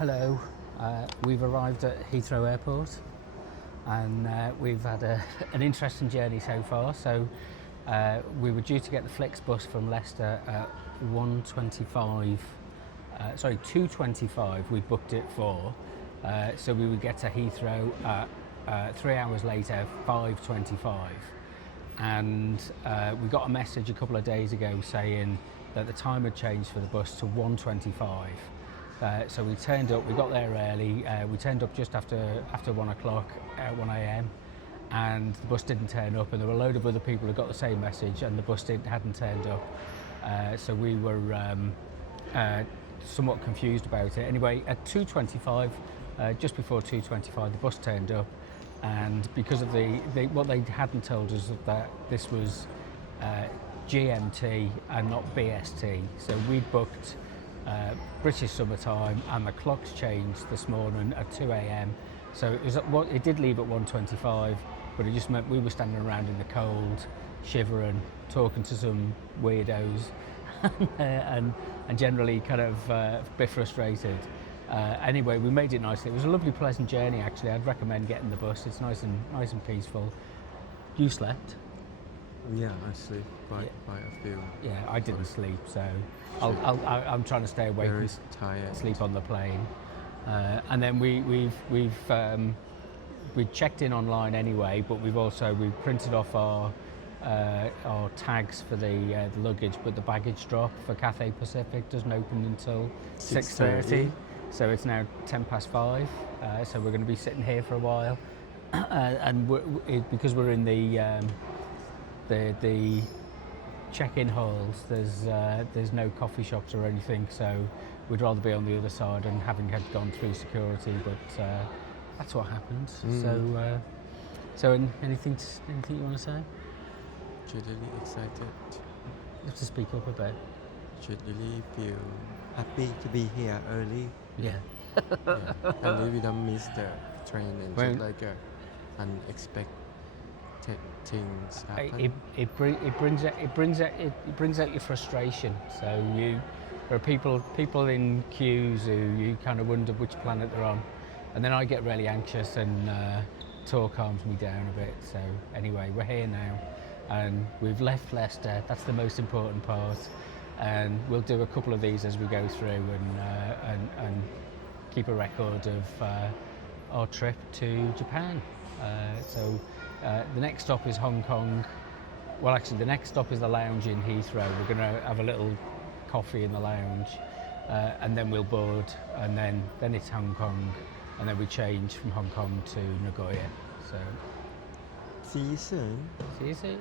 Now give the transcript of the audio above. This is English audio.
Hello, we've arrived at Heathrow Airport and we've had an interesting journey so far. So we were due to get the Flixbus from Leicester at 2:25. We booked it for, so we would get to Heathrow at 3 hours later, 5:25. And we got a message a couple of days ago saying that the time had changed for the bus to 1:25. So we turned up, we got there early, we turned up just after 1 o'clock, 1 a.m. and the bus didn't turn up, and there were a load of other people who got the same message and the bus hadn't turned up. So we were somewhat confused about it. Anyway, at 2:25, just before 2:25, the bus turned up, and because of what they hadn't told us that this was GMT and not BST, so we'd booked British summertime, and the clocks changed this morning at 2 a.m. So it did leave at 1:25, but it just meant we were standing around in the cold, shivering, talking to some weirdos, and generally kind of a bit frustrated. Anyway, we made it nicely. It was a lovely, pleasant journey. Actually, I'd recommend getting the bus. It's nice and peaceful. You slept? Yeah, I sleep quite a few. Yeah, I didn't sleep, so I'm trying to stay awake Very and tired. sleep on the plane. And then we've checked in online anyway, but we've printed off our tags for the luggage, but the baggage drop for Cathay Pacific doesn't open until 6:30. So it's now 5:10. So we're going to be sitting here for a while, and because we're in the check-in halls, there's no coffee shops or anything, so we'd rather be on the other side and having had gone through security, but that's what happened. So anything you want to say? Should really excited. You have to speak up a bit. Should really feel happy to be here early. Yeah. And we don't miss the train and Well, just like unexpected things happen. It brings out your frustration. So there are people in queues who you kind of wonder which planet they're on, and then I get really anxious, and Tor calms me down a bit. So anyway, we're here now, and we've left Leicester. That's the most important part, and we'll do a couple of these as we go through, and keep a record of our trip to Japan. The next stop is Hong Kong. Well, actually, the next stop is the lounge in Heathrow. We're going to have a little coffee in the lounge, and then we'll board, and then it's Hong Kong, and then we change from Hong Kong to Nagoya. So, See you soon. see you soon.